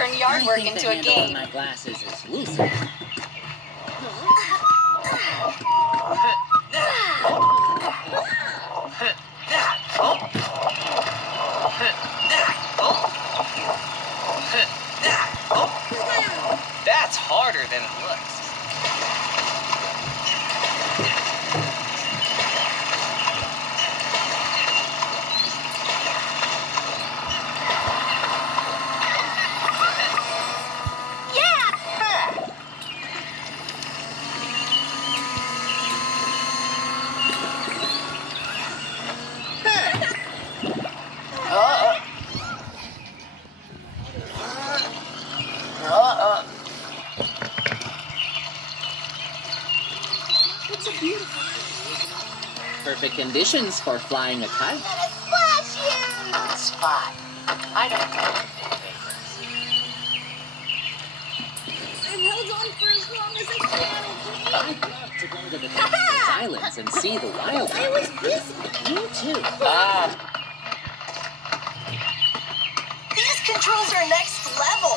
turn yard work into a game. My glasses is looser. That's harder than it looks. It's a beautiful Perfect conditions for flying a kite. splash you! Spot. I don't know. I've held on for as long as I can, okay? I'd love to go to the Tropical Islands and see the wildlife. I was busy. Me too. These controls are next level.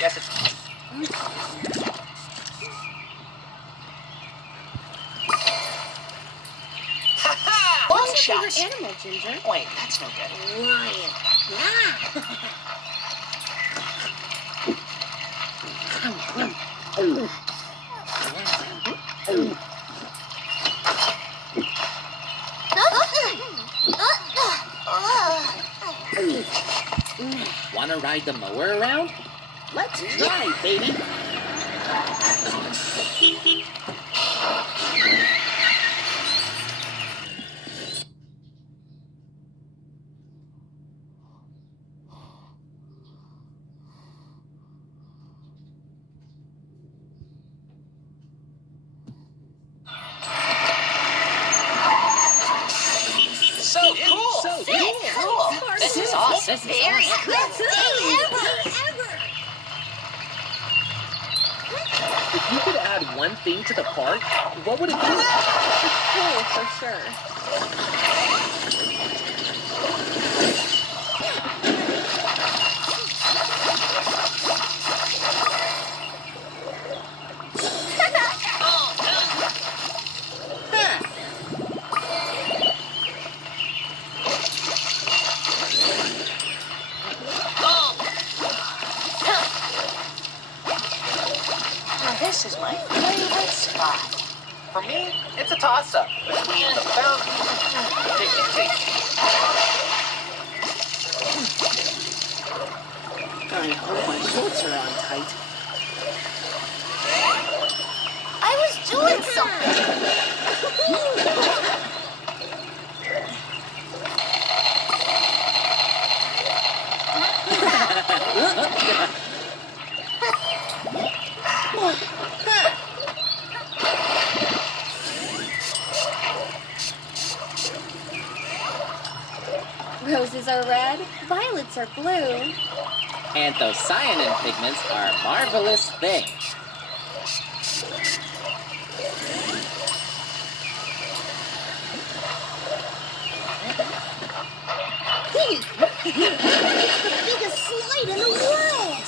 Yes, it's... Long What's your shots. favorite animal, Ginger? Wait, that's no good. Lion. Wanna ride the mower around? Let's try, baby. So cool. So Cool. This is awesome. This is Very awesome. best day ever. If you could add one thing to the park, what would it be? Cool, for sure. Now, this is my favorite spot. For me, it's a toss-up between the fountain and picnic table. I hope my shorts are on tight. I was doing something. Roses are red, violets are blue. Anthocyanin pigments are a marvelous thing. It's the biggest slide in the world!